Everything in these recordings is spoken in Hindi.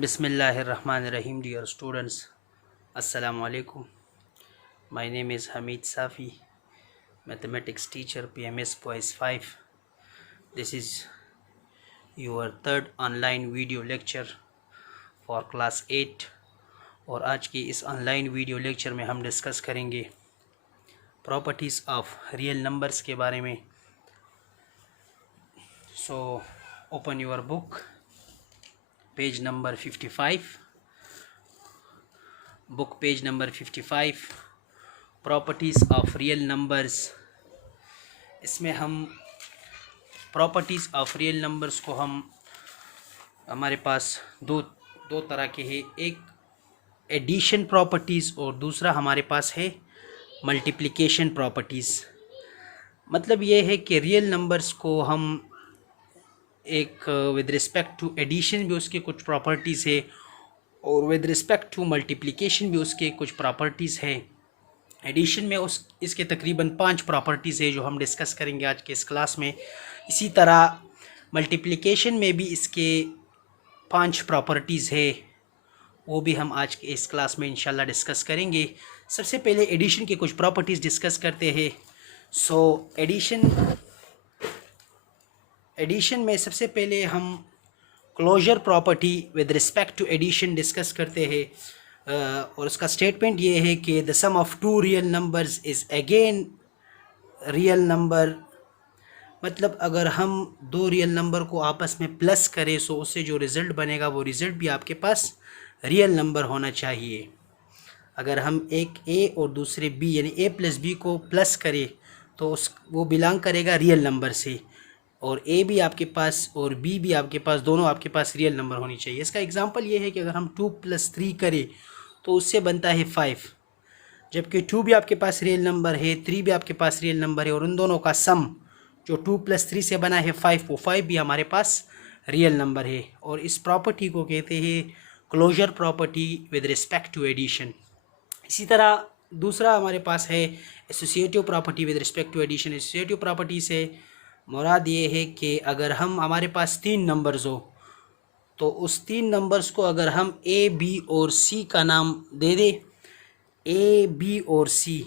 Bismillahirrahmanirrahim. Dear students, Assalamu alaikum. My name is Hamid Safi, mathematics teacher, PMS Boys 5. This is your third online video lecture for class 8. और आज की इस ऑनलाइन वीडियो लेक्चर में हम डिस्कस करेंगे प्रॉपर्टीज़ ऑफ रियल नंबर्स के बारे में. So open your book, page number 55. Book page number 55, properties of real numbers. इसमें हम प्रॉपर्टीज़ ऑफ रियल नंबर्स को हमारे पास दो तरह के हैं. एक एडिशन प्रॉपर्टीज़ और दूसरा हमारे पास है मल्टीप्लिकेशन प्रॉपर्टीज़. मतलब ये है कि रियल नंबर्स को हम एक विद रिस्पेक्ट टू एडिशन भी उसके कुछ प्रॉपर्टीज़ है और विद रिस्पेक्ट टू मल्टीप्लिकेशन भी उसके कुछ प्रॉपर्टीज़ है. एडिशन में इसके तकरीबन 5 प्रॉपर्टीज़ है जो हम डिस्कस करेंगे आज के इस क्लास में. इसी तरह मल्टीप्लिकेशन में भी इसके 5 प्रॉपर्टीज़ है, वो भी हम आज के इस क्लास में इंशाल्लाह डिस्कस करेंगे. सबसे पहले एडिशन के कुछ प्रॉपर्टीज़ डिस्कस करते हैं. सो एडिशन में सबसे पहले हम closure property with respect to addition discuss करते हैं. और उसका स्टेटमेंट ये है कि the sum of two real numbers is again real number. मतलब अगर हम दो रियल नंबर को आपस में प्लस करें सो उससे जो रिज़ल्ट बनेगा वो रिज़ल्ट भी आपके पास रियल नंबर होना चाहिए. अगर हम एक ए और दूसरे बी यानी ए प्लस बी को प्लस करें तो वो बिलोंग करेगा रियल नंबर से, और ए भी आपके पास और बी भी आपके पास, दोनों आपके पास रियल नंबर होनी चाहिए. इसका एग्जांपल ये है कि अगर हम 2 + 3 करें तो उससे बनता है 5, जबकि 2 भी आपके पास रियल नंबर है, 3 भी आपके पास रियल नंबर है, और उन दोनों का सम जो 2 + 3 से बना है 5, वो 5 भी हमारे पास रियल नंबर है. और इस प्रॉपर्टी को कहते हैं closure property with respect to addition. इसी तरह दूसरा हमारे पास है associative property with respect to addition. Associative property से मुराद ये है कि अगर हमारे पास 3 नंबर्स हो तो उस 3 नंबर्स को अगर हम ए, बी और सी का नाम दे दें, ए, बी और सी,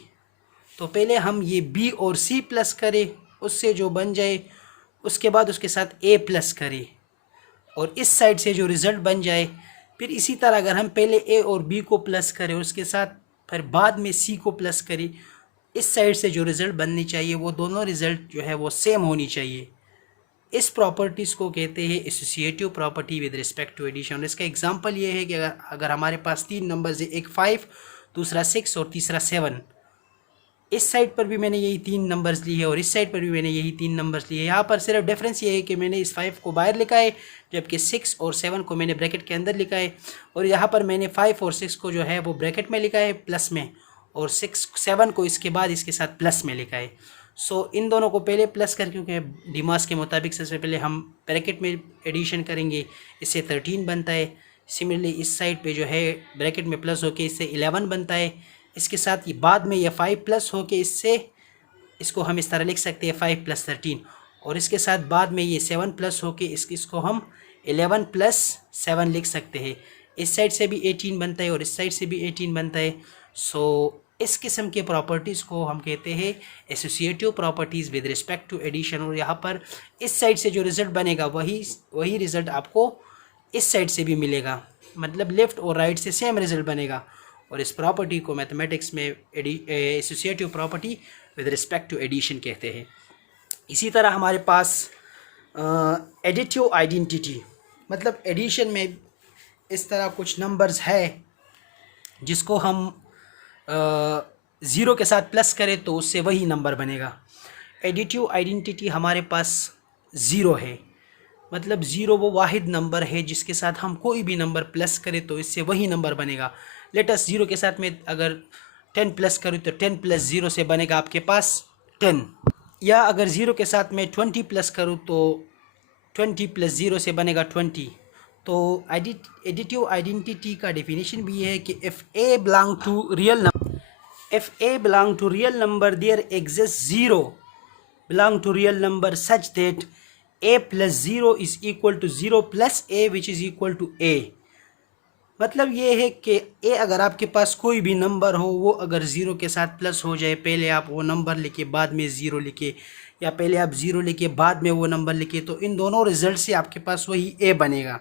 तो पहले हम ये बी और सी प्लस करें, उससे जो बन जाए उसके बाद उसके साथ ए प्लस करें और इस साइड से जो रिज़ल्ट बन जाए. फिर इसी तरह अगर हम पहले ए और बी को प्लस करें उसके साथ फिर बाद में सी को प्लस करें, इस साइड से जो रिज़ल्ट बननी चाहिए वो दोनों रिज़ल्ट जो है वो सेम होनी चाहिए. इस प्रॉपर्टीज़ को कहते हैं associative property with respect to addition. इसका एग्जांपल ये है कि अगर हमारे पास 3 नंबर्स है, एक 5, दूसरा 6 और तीसरा 7. इस साइड पर भी मैंने यही 3 नंबर्स लिए हैं और इस साइड पर भी मैंने यही 3 नंबर्स लिए हैं. यहाँ पर सिर्फ डिफरेंस ये है कि मैंने इस 5 को बाहर लिखा है जबकि 6 और 7 को मैंने ब्रैकेट के अंदर लिखा है, और यहाँ पर मैंने 5 और 6 को जो है वो ब्रैकेट में लिखा है प्लस में, और 7 को इसके बाद इसके साथ प्लस में लिखा है. सो इन दोनों को पहले प्लस कर, क्योंकि डिमास के मुताबिक सबसे पहले हम ब्रैकेट में एडिशन करेंगे, इससे 13 बनता है. सिमिलरली इस साइड पे जो है ब्रैकेट में प्लस होके इससे 11 बनता है. इसके साथ ये बाद में ये 5 प्लस होके इसको हम इस तरह लिख सकते हैं 5 + 13, और इसके साथ बाद में ये 7 प्लस होके इसको हम 11 + 7 लिख सकते हैं. इस साइड से भी 18 बनता है और इस साइड से भी 18 बनता है. सो इस किस्म के प्रॉपर्टीज़ को हम कहते हैं associative properties with respect to addition. और यहाँ पर इस साइड से जो रिज़ल्ट बनेगा वही रिज़ल्ट आपको इस साइड से भी मिलेगा, मतलब लेफ़्ट और राइट से सेम रिज़ल्ट बनेगा. और इस प्रॉपर्टी को मैथमेटिक्स में associative property with respect to addition कहते हैं. इसी तरह हमारे पास एडिटिव आइडेंटिटी, मतलब एडिशन में इस तरह कुछ नंबर्स है जिसको हम 0 के साथ प्लस करें तो उससे वही नंबर बनेगा. एडिटिव आइडेंटिटी हमारे पास 0 है, मतलब 0 वो वाहिद नंबर है जिसके साथ हम कोई भी नंबर प्लस करें तो इससे वही नंबर बनेगा. लेटस 0 के साथ में अगर 10 प्लस करूँ तो 10 + 0 से बनेगा आपके पास 10, या अगर 0 के साथ में 20 प्लस करूँ तो 20 + 0 से बनेगा 20. तो एडिटिव आइडेंटिटी का डेफिनेशन भी ये है कि if a belong to real number there exist 0 belong to real number such that a + 0 is equal to 0 + a which is equal to a. मतलब ये है कि ए अगर आपके पास कोई भी नंबर हो, वो अगर ज़ीरो के साथ प्लस हो जाए, पहले आप वो नंबर लिखे बाद में ज़ीरो लिखे, या पहले आप ज़ीरो लिखे बाद में वो नंबर लिखे, तो इन दोनों रिज़ल्ट से आपके पास वही ए बनेगा।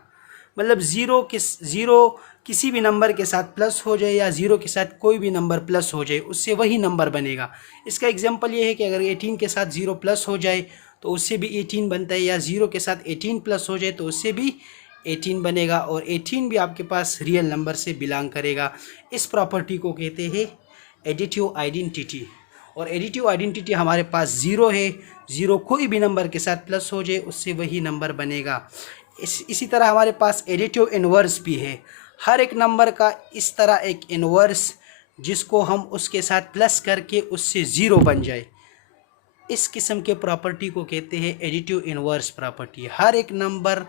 मतलब ज़ीरो किसी भी नंबर के साथ प्लस हो जाए या ज़ीरो के साथ कोई भी नंबर प्लस हो जाए, उससे वही नंबर बनेगा। इसका एग्जांपल ये है कि अगर 18 के साथ ज़ीरो प्लस हो जाए तो उससे भी 18 बनता है, या ज़ीरो के साथ 18 प्लस हो जाए तो उससे भी 18 बनेगा, और 18 भी आपके पास रियल नंबर से बिलोंग करेगा। इस प्रॉपर्टी को कहते हैं एडिटिव आइडेंटिटी। और एडिटिव आइडेंटिटी हमारे पास ज़ीरो है, ज़ीरो कोई भी नंबर के साथ प्लस हो जाए उससे वही नंबर बनेगा। इसी तरह हमारे पास एडिटिव इन्वर्स भी है। हर एक नंबर का इस तरह एक इन्वर्स जिसको हम उसके साथ प्लस करके उससे ज़ीरो बन जाए, इस किस्म के प्रॉपर्टी को कहते हैं एडिटिव इन्वर्स प्रॉपर्टी। हर एक नंबर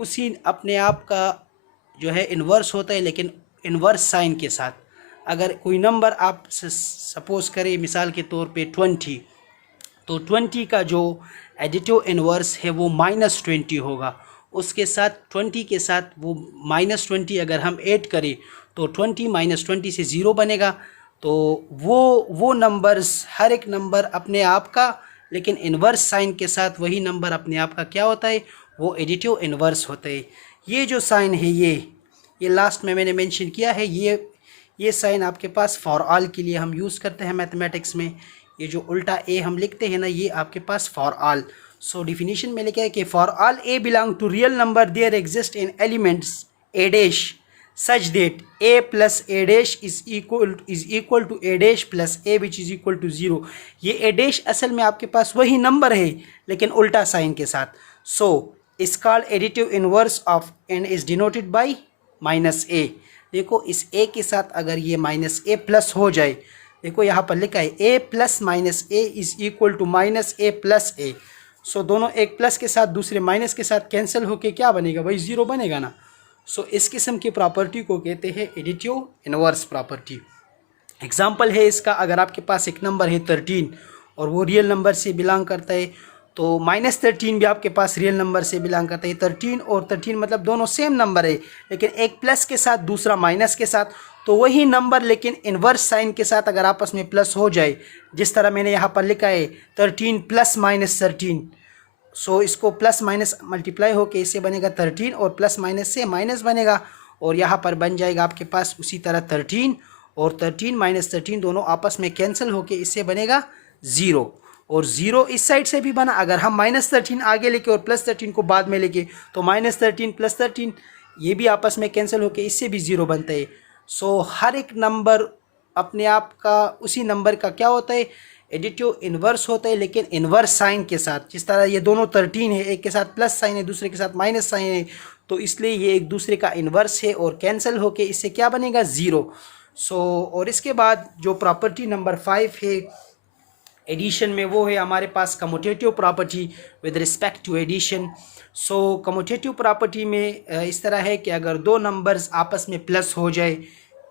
उसी अपने आप का जो है इन्वर्स होता है, लेकिन इन्वर्स साइन के साथ। अगर कोई नंबर आप सपोज़ करें मिसाल के तौर पे 20, तो 20 का जो एडिटिव इन्वर्स है वो -20 होगा। उसके साथ 20 के साथ वो -20 अगर हम ऐड करें तो 20 -20 से ज़ीरो बनेगा। तो वो नंबर्स, हर एक नंबर अपने आप का लेकिन इन्वर्स साइन के साथ वही नंबर अपने आप का क्या होता है, वो एडिटिव इन्वर्स होता है। ये जो साइन है ये लास्ट में मैंने मेंशन किया है, ये साइन आपके पास फॉर ऑल के लिए हम यूज़ करते हैं मैथमेटिक्स में। ये जो उल्टा ए हम लिखते हैं ना, ये आपके पास फॉर ऑल। सो डिफिनीशन में लिखा है कि for all a belong to real number there exist in elements a dash such that a plus a dash is equal to a dash plus a which is equal to zero. ये a डैश असल में आपके पास वही नंबर है लेकिन उल्टा साइन के साथ। So is called additive inverse of and is denoted by -a। देखो इस a के साथ अगर ये -a प्लस हो जाए, देखो यहाँ पर लिखा है a plus -a is equal to -a plus a। So दोनों एक प्लस के साथ दूसरे माइनस के साथ कैंसिल होके क्या बनेगा भाई, ज़ीरो बनेगा ना। सो इस किस्म की प्रॉपर्टी को कहते हैं एडिटिव इनवर्स प्रॉपर्टी। एग्जांपल है इसका, अगर आपके पास एक नंबर है 13 और वो रियल नंबर से बिलोंग करता है, तो -13 भी आपके पास रियल नंबर से बिलोंग करता है। 13 और 13 मतलब दोनों सेम नंबर है, लेकिन एक प्लस के साथ दूसरा माइनस के साथ, तो वही नंबर लेकिन इन्वर्स साइन के साथ अगर आपस में प्लस हो जाए, जिस तरह मैंने यहाँ पर लिखा है 13 प्लस -13। सो इसको प्लस माइनस मल्टीप्लाई होके इससे बनेगा 13 और प्लस माइनस से माइनस बनेगा, और यहाँ पर बन जाएगा आपके पास उसी तरह 13 और 13 -13 दोनों आपस में कैंसिल होके इससे बनेगा ज़ीरो। और ज़ीरो इस साइड से भी बना, अगर हम -13 आगे लेके और +13 को बाद में लेके तो -13 + 13 ये भी आपस में कैंसिल होके इससे भी ज़ीरो बनता है। सो हर एक नंबर अपने आप का उसी नंबर का क्या होता है, एडिटिव इन्वर्स होता है, लेकिन इन्वर्स साइन के साथ। जिस तरह ये दोनों 13 है, एक के साथ प्लस साइन है दूसरे के साथ माइनस साइन है, तो इसलिए ये एक दूसरे का इन्वर्स है और कैंसिल होके इससे क्या बनेगा, ज़ीरो। सो और इसके बाद जो प्रॉपर्टी नंबर 5 है एडिशन में, वो है हमारे पास commutative property with respect to addition. So commutative property में इस तरह है कि अगर दो नंबर्स आपस में प्लस हो जाए,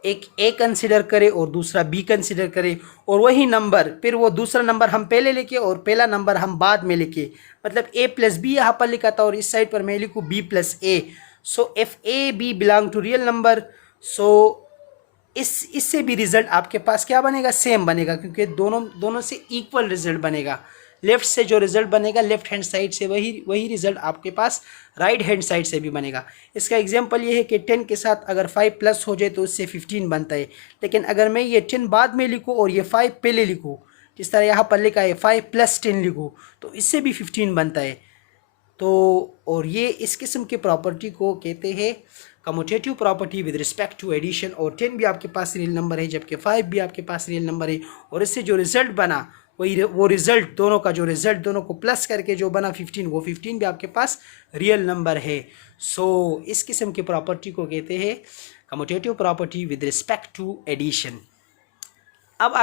एक ए कंसिडर करे और दूसरा बी कंसिडर करे, और वही नंबर फिर वो दूसरा नंबर हम पहले लिखे और पहला नंबर हम बाद में लिखे, मतलब ए प्लस बी यहाँ पर लिखा था और इस साइड पर मैं लिखूँ b plus a. So if a b belong to real number, so इससे भी रिजल्ट आपके पास क्या बनेगा, सेम बनेगा, क्योंकि दोनों से इक्वल रिजल्ट बनेगा। लेफ्ट से जो रिजल्ट बनेगा लेफ्ट हैंड साइड से वही रिजल्ट आपके पास राइट हैंड साइड से भी बनेगा। इसका एग्जांपल ये है कि 10 के साथ अगर 5 प्लस हो जाए तो उससे 15 बनता है, लेकिन अगर मैं ये 10 बाद में लिखूँ और ये 5 पहले लिखूँ, जिस तरह यहाँ पर लिखा है 5 + 10 लिखूँ, तो इससे भी 15 बनता है। तो और ये इस किस्म की प्रॉपर्टी को कहते हैं commutative property with respect to addition. और 10 भी आपके पास रियल नंबर है जबकि 5 भी आपके पास रियल नंबर है, और इससे जो रिज़ल्ट बना वो रिज़ल्ट दोनों का जो रिज़ल्ट दोनों को प्लस करके जो बना 15, वो 15 भी आपके पास रियल नंबर है। सो इस किस्म की प्रॉपर्टी को कहते हैं commutative property with respect to addition. अब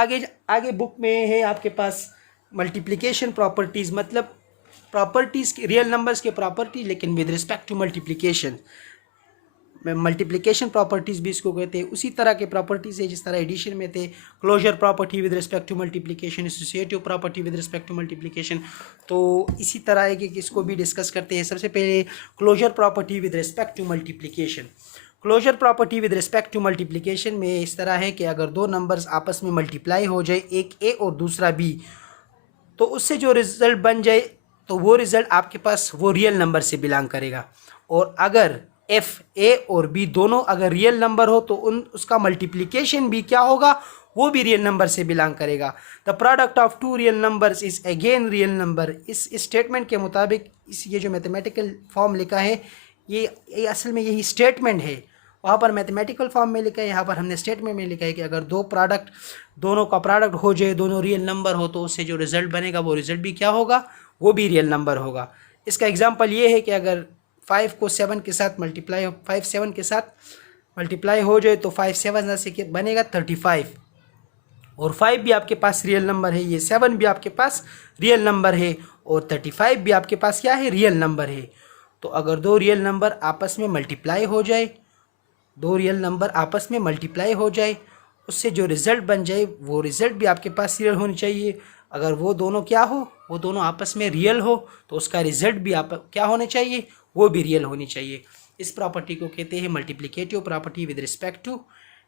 आगे बुक में है आपके पास मल्टीप्लिकेशन प्रॉपर्टीज़, मतलब प्रॉपर्टीज़ रियल नंबर्स के प्रॉपर्टी लेकिन with respect to multiplication. Multiplication properties भी इसको कहते हैं। उसी तरह के प्रॉपर्टीज़ है जिस तरह एडिशन में थे, closure property with respect to multiplication, associative property with respect to multiplication. तो इसी तरह है कि इसको भी डिस्कस करते हैं। सबसे पहले closure property with respect to multiplication. Closure property with respect to multiplication में इस तरह है कि अगर दो नंबर्स आपस में मल्टीप्लाई हो जाए, एक ए और दूसरा बी, तो उससे जो रिज़ल्ट बन जाए तो वो रिज़ल्ट आपके पास वो रियल नंबर से बिलोंग करेगा। और अगर एफ ए और बी दोनों अगर रियल नंबर हो तो उसका मल्टीप्लिकेशन भी क्या होगा, वो भी रियल नंबर से बिलोंग करेगा। The product of two real numbers is again real number. इस स्टेटमेंट के मुताबिक ये जो मैथमेटिकल फॉर्म लिखा है ये असल में यही स्टेटमेंट है। वहाँ पर मैथमेटिकल फॉर्म में लिखा है, यहाँ पर हमने स्टेटमेंट में लिखा है कि अगर दोनों का प्रोडक्ट हो जाए, दोनों रियल नंबर हो, तो उससे जो रिज़ल्ट बनेगा वो रिज़ल्ट भी क्या होगा, वो भी रियल नंबर होगा। इसका एग्जांपल ये है कि अगर 5 को 7 के साथ मल्टीप्लाई 5 7 के साथ मल्टीप्लाई हो जाए तो 5 7 से बनेगा 35, और 5 भी आपके पास रियल नंबर है, ये 7 भी आपके पास रियल नंबर है, और 35 भी आपके पास क्या है, रियल नंबर है। तो अगर दो रियल नंबर आपस में मल्टीप्लाई हो जाए, उससे जो रिज़ल्ट बन जाए वो रिज़ल्ट भी आपके पास रियल होनी चाहिए। अगर वो दोनों क्या हो, वो दोनों आपस में रियल हो, तो उसका रिज़ल्ट भी आप क्या होने चाहिए, वो भी रियल होनी चाहिए। इस प्रॉपर्टी को कहते हैं multiplicative property with respect to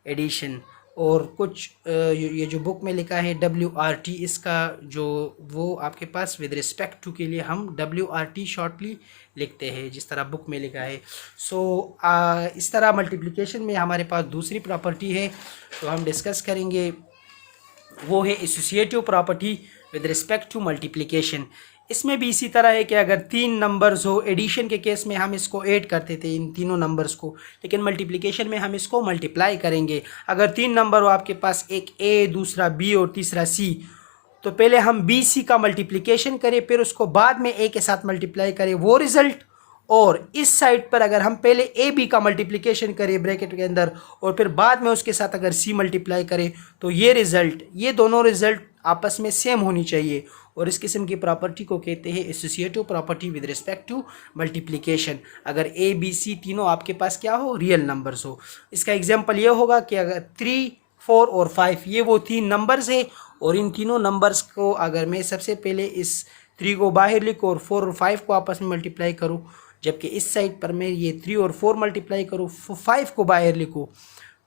addition. और कुछ ये जो बुक में लिखा है WRT, इसका जो वो आपके पास विद रिस्पेक्ट टू के लिए हम WRT शॉर्टली लिखते हैं, जिस तरह बुक में लिखा है। इस तरह मल्टीप्लिकेशन में हमारे पास दूसरी प्रॉपर्टी है तो हम डिस्कस करेंगे, वो है associative property with respect to multiplication. इसमें भी इसी तरह है कि अगर 3 नंबर्स हो, एडिशन के केस में हम इसको ऐड करते थे इन तीनों नंबर्स को, लेकिन मल्टीप्लिकेशन में हम इसको मल्टीप्लाई करेंगे। अगर 3 नंबर हो आपके पास, एक ए, दूसरा बी और तीसरा सी, तो पहले हम बी सी का मल्टीप्लिकेशन करें, फिर उसको बाद में ए के साथ मल्टीप्लाई करें, वो रिज़ल्ट। और इस साइड पर अगर हम पहले ए बी का मल्टीप्लिकेशन करें ब्रैकेट के अंदर, और फिर बाद में उसके साथ अगर सी मल्टीप्लाई करें, तो ये रिज़ल्ट, ये दोनों रिज़ल्ट आपस में सेम होनी चाहिए। और इस किस्म की प्रॉपर्टी को कहते हैं associative property with respect to multiplication. अगर ए बी सी तीनों आपके पास क्या हो, रियल नंबर्स हो। इसका एग्जांपल ये होगा कि अगर 3 4 और 5 ये वो 3 नंबर्स है, और इन तीनों नंबर्स को अगर मैं सबसे पहले इस 3 को बाहर लिखूँ और 4 और 5 को आपस में मल्टीप्लाई करूँ, जबकि इस साइड पर मैं ये 3 और 4 मल्टीप्लाई करूँ, 5 को बाहर लिखूँ,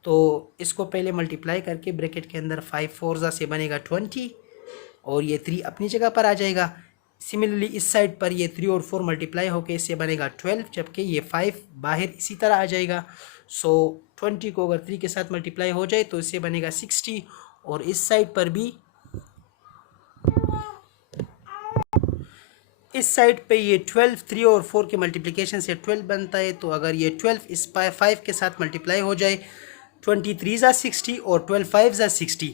तो इसको पहले मल्टीप्लाई करके ब्रैकेट के अंदर 5 4 से बनेगा 20, और ये 3 अपनी जगह पर आ जाएगा। सिमिलरली इस साइड पर ये 3 और 4 मल्टीप्लाई होकर इससे बनेगा 12, जबकि ये 5 बाहर इसी तरह आ जाएगा। 20 को अगर 3 के साथ मल्टीप्लाई हो जाए तो इससे बनेगा 60, और इस साइड पर भी इस साइड पे ये 12 3 और 4 के मल्टीप्लिकेशन से 12 बनता है। तो अगर ये 12 इस 5 के साथ मल्टीप्लाई हो जाए, 23 ज़ा 60 और 12 5 ज़ा 60,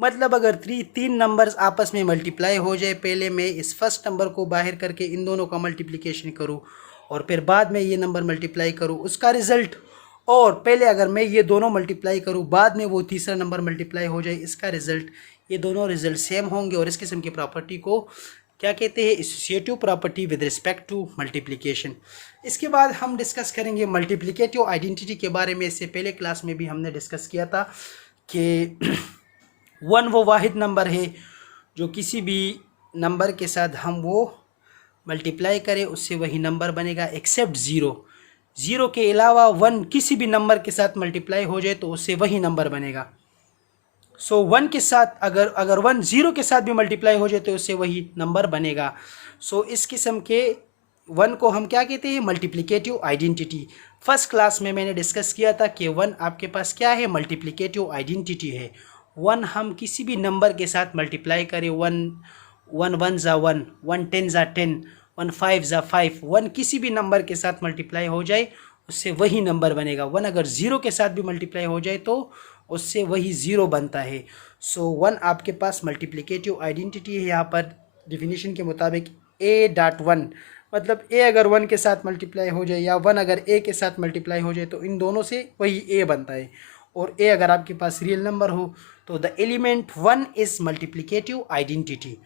मतलब अगर 3 नंबर्स आपस में मल्टीप्लाई हो जाए, पहले मैं इस फर्स्ट नंबर को बाहर करके इन दोनों का मल्टीप्लिकेशन करूं, और फिर बाद में ये नंबर मल्टीप्लाई करूं उसका रिज़ल्ट, और पहले अगर मैं ये दोनों मल्टीप्लाई करूं, बाद में वो तीसरा नंबर मल्टीप्लाई हो जाए इसका रिज़ल्ट, ये दोनों रिज़ल्ट सेम होंगे। और इस किस्म की प्रॉपर्टी को क्या कहते हैं, associative property with respect to multiplication. इसके बाद हम डिस्कस करेंगे मल्टीप्लिकेटिव आइडेंटिटी के बारे में। इससे पहले क्लास में भी हमने डिस्कस किया था कि 1 वो वाहिद नंबर है जो किसी भी नंबर के साथ हम वो मल्टीप्लाई करें उससे वही नंबर बनेगा, एक्सेप्ट 0 के अलावा 1 किसी भी नंबर के साथ मल्टीप्लाई हो जाए तो उससे वही नंबर बनेगा। 1 के साथ अगर 1 0 के साथ भी मल्टीप्लाई हो जाए तो उससे वही नंबर बनेगा। इस किस्म के 1 को हम क्या कहते हैं, मल्टीप्लिकेटिव आइडेंटिटी। फर्स्ट क्लास में मैंने डिस्कस किया था कि 1 आपके पास क्या है, मल्टीप्लिकेटिव आइडेंटिटी है। 1 हम किसी भी नंबर के साथ मल्टीप्लाई करें, 1 1 ज़ा 1, 1 10 ज़ा 10, 1 5 ज़ा 5, 1 किसी भी नंबर के साथ मल्टीप्लाई हो जाए उससे वही नंबर बनेगा। 1 अगर 0 के साथ भी मल्टीप्लाई हो जाए तो उससे वही 0 बनता है। 1 आपके पास मल्टीप्लिकेटिव आइडेंटिटी है। यहाँ पर डिफिनीशन के मुताबिक A.1, मतलब A अगर 1 के साथ मल्टीप्लाई हो जाए या 1 अगर A के साथ मल्टीप्लाई हो जाए तो इन दोनों से वही A बनता है। और A अगर आपके पास रियल नंबर हो तो the element 1 is multiplicative identity.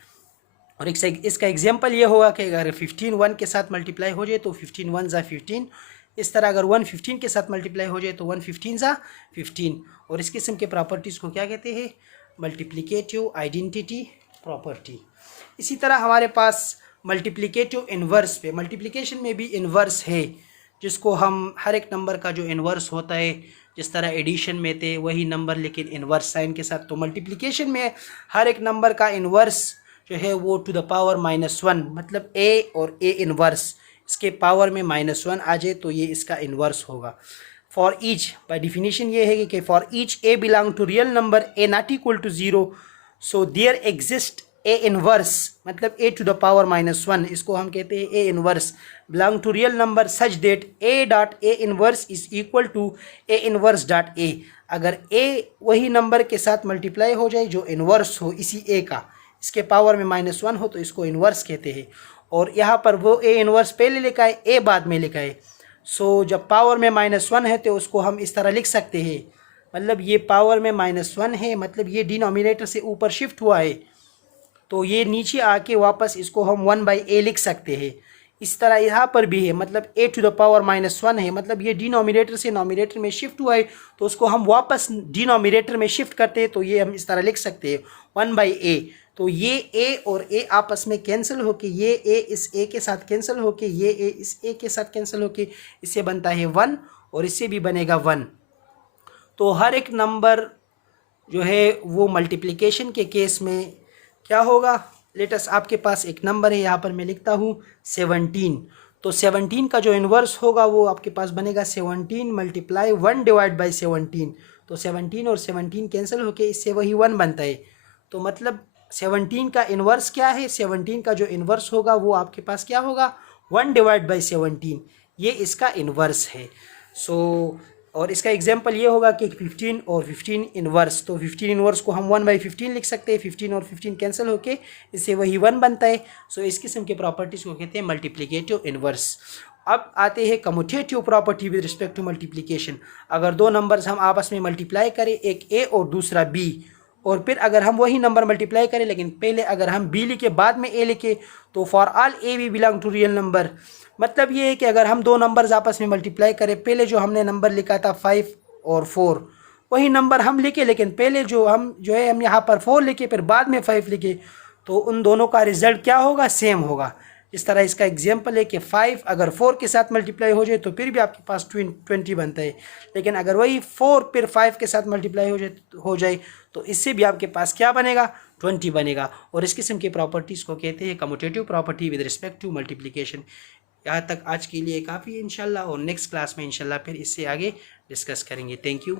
और इसका एग्जांपल ये होगा कि अगर 15 1 के साथ मल्टीप्लाई हो जाए तो 15 1 ज़ा 15। इस तरह अगर 1 15 के साथ मल्टीप्लाई हो जाए तो 1 15 ज़ा 15। और इस किस्म के प्रॉपर्टीज़ को क्या कहते हैं, मल्टीप्लिकेटिव आइडेंटिटी प्रॉपर्टी। इसी तरह हमारे पास मल्टीप्लिकेटिव इन्वर्स पे, मल्टीप्लिकेशन में भी इन्वर्स है। जिसको हम हर एक नंबर का जो इन्वर्स होता है, जिस तरह एडिशन में थे वही नंबर लेकिन इन्वर्स साइन के साथ, तो मल्टीप्लिकेशन में हर एक नंबर का इन्वर्स जो है वो टू द पावर -1, मतलब ए और ए इन्वर्स इसके पावर में -1 आ जाए तो ये इसका इन्वर्स होगा। फॉर ईच बाय डिफिनीशन ये है कि for each a belong to real number a not equal to 0, so there exist a inverse, मतलब ए टू द पावर -1, इसको हम कहते हैं a inverse belong to real number such that a dot a inverse is equal to a inverse dot a. अगर ए वही नंबर के साथ मल्टीप्लाई हो जाए जो इन्वर्स हो इसी ए का, इसके पावर में -1 हो, तो इसको इन्वर्स कहते हैं। और यहाँ पर वो ए इन्वर्स पहले लिखा है, ए बाद में लिखा है। सो जब पावर में -1 है तो उसको हम इस तरह लिख सकते हैं, मतलब ये पावर में -1 है, मतलब ये डिनोमिनेटर से ऊपर शिफ्ट हुआ है, तो ये नीचे आके वापस इसको हम 1/a लिख सकते हैं। इस तरह यहाँ पर भी है, मतलब a टू द पावर -1 है, मतलब ये डिनोमिनेटर से नोमिनेटर में शिफ्ट हुआ है, तो उसको हम वापस डिनोमिनेटर में शिफ्ट करते हैं, तो ये हम इस तरह लिख सकते हैं 1/a। तो ये a और a आपस में कैंसिल होके, ये a इस a के साथ कैंसिल होके, ये a इस a के साथ कैंसिल होके इससे बनता है 1 और इससे भी बनेगा 1। तो हर एक नंबर जो है वो मल्टीप्लिकेशन के केस में क्या होगा, लेटस आपके पास एक नंबर है, यहाँ पर मैं लिखता हूँ 17, तो 17 का जो इन्वर्स होगा वो आपके पास बनेगा 17 मल्टीप्लाई 1 डिवाइड बाई 17, तो 17 और 17 कैंसिल होके इससे वही 1 बनता है। तो मतलब 17 का इन्वर्स क्या है, 17 का जो इन्वर्स होगा वो आपके पास क्या होगा 1 डिवाइड बाई 17, ये इसका इन्वर्स है। सो और इसका एग्जांपल ये होगा कि 15 और 15 इन्वर्स, तो 15 इन्वर्स को हम 1/15 लिख सकते हैं, 15 और 15 कैंसिल होके इससे वही 1 बनता है। सो इस किस्म के प्रॉपर्टीज़ को कहते हैं मल्टीप्लिकेटिव इन्वर्स। अब आते हैं commutative property with respect to multiplication. अगर दो नंबर्स हम आपस में मल्टीप्लाई करें, एक ए और दूसरा बी, और फिर अगर हम वही नंबर मल्टीप्लाई करें लेकिन पहले अगर हम बी लिखे बाद में ए लिखे, तो for all a b belong to real number, मतलब ये है कि अगर हम दो नंबर्स आपस में मल्टीप्लाई करें, पहले जो हमने नंबर लिखा था 5 और 4, वही नंबर हम लिखे लेकिन पहले हम यहाँ पर 4 लिखे फिर बाद में 5 लिखे, तो उन दोनों का रिजल्ट क्या होगा, सेम होगा। इस तरह इसका एग्जांपल है कि 5 अगर 4 के साथ मल्टीप्लाई हो जाए तो फिर भी आपके पास 20 बनता है, लेकिन अगर वही 4 फिर 5 के साथ मल्टीप्लाई हो जाए तो इससे भी आपके पास क्या बनेगा, 20 बनेगा। और इस किस्म की प्रॉपर्टीज़ को कहते हैं commutative property with respect to multiplication. यहाँ तक आज के लिए काफ़ी है इंशाल्लाह, और नेक्स्ट क्लास में इंशाल्लाह फिर इससे आगे डिस्कस करेंगे। Thank you.